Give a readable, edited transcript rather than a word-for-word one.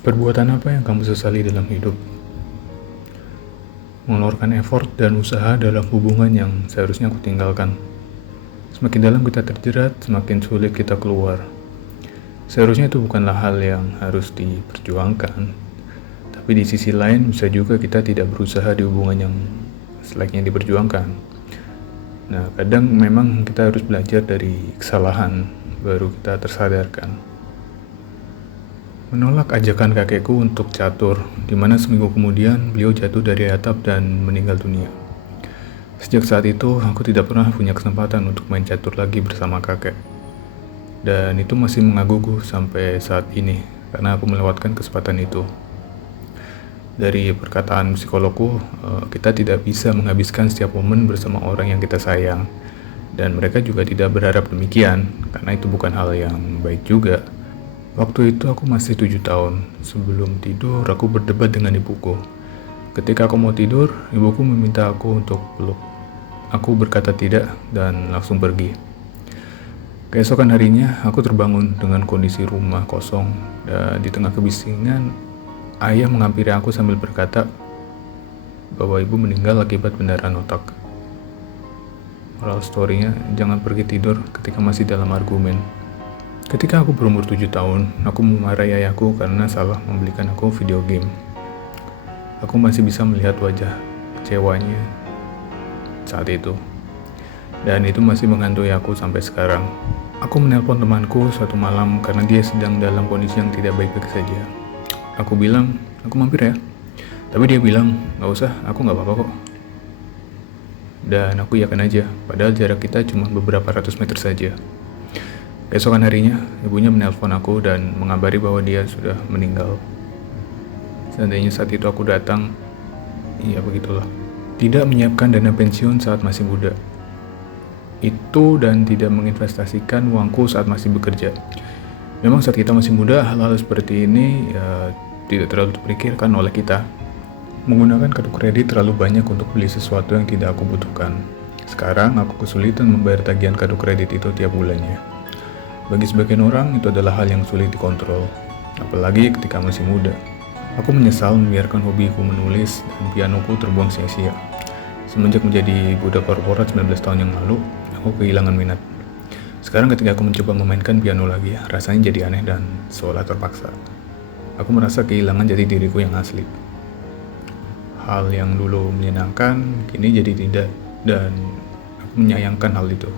Perbuatan apa yang kamu sesali dalam hidup? Mengeluarkan effort dan usaha dalam hubungan yang seharusnya aku tinggalkan. Semakin dalam kita terjerat, semakin sulit kita keluar. Seharusnya itu bukanlah hal yang harus diperjuangkan, tapi di sisi lain bisa juga kita tidak berusaha di hubungan yang selayaknya diperjuangkan. Nah, kadang memang kita harus belajar dari kesalahan, baru kita tersadarkan. Menolak ajakan kakekku untuk catur, di mana seminggu kemudian beliau jatuh dari atap dan meninggal dunia. Sejak saat itu, aku tidak pernah punya kesempatan untuk main catur lagi bersama kakek. Dan itu masih mengaguku sampai saat ini, karena aku melewatkan kesempatan itu. Dari perkataan psikologku, kita tidak bisa menghabiskan setiap momen bersama orang yang kita sayang. Dan mereka juga tidak berharap demikian, karena itu bukan hal yang baik juga. Waktu itu aku masih 7 tahun. Sebelum tidur, aku berdebat dengan ibuku. Ketika aku mau tidur, ibuku meminta aku untuk peluk. Aku berkata tidak dan langsung pergi. Keesokan harinya, aku terbangun dengan kondisi rumah kosong. Dan di tengah kebisingan, ayah menghampiri aku sambil berkata bahwa ibu meninggal akibat pendarahan otak. Moral story-nya, jangan pergi tidur ketika masih dalam argumen. Ketika aku berumur 7 tahun, aku memarahi ayahku karena salah membelikan aku video game. Aku masih bisa melihat wajah kecewanya saat itu. Dan itu masih menghantui aku sampai sekarang. Aku menelpon temanku suatu malam karena dia sedang dalam kondisi yang tidak baik-baik saja. Aku bilang, aku mampir ya. Tapi dia bilang, gak usah, aku gak apa-apa kok. Dan aku yakin aja, padahal jarak kita cuma beberapa ratus meter saja. Keesokan harinya, ibunya menelpon aku dan mengabari bahwa dia sudah meninggal. Seandainya saat itu aku datang, ya begitulah. Tidak menyiapkan dana pensiun saat masih muda. Itu dan tidak menginvestasikan uangku saat masih bekerja. Memang saat kita masih muda, hal-hal seperti ini tidak terlalu terpikirkan oleh kita. Menggunakan kartu kredit terlalu banyak untuk beli sesuatu yang tidak aku butuhkan. Sekarang aku kesulitan membayar tagihan kartu kredit itu tiap bulannya. Bagi sebagian orang, itu adalah hal yang sulit dikontrol, apalagi ketika masih muda. Aku menyesal membiarkan hobiku menulis dan pianoku terbuang sia-sia. Semenjak menjadi budak korporat 19 tahun yang lalu, aku kehilangan minat. Sekarang ketika aku mencoba memainkan piano lagi, rasanya jadi aneh dan seolah terpaksa. Aku merasa kehilangan jati diriku yang asli. Hal yang dulu menyenangkan, kini jadi tidak, dan aku menyayangkan hal itu.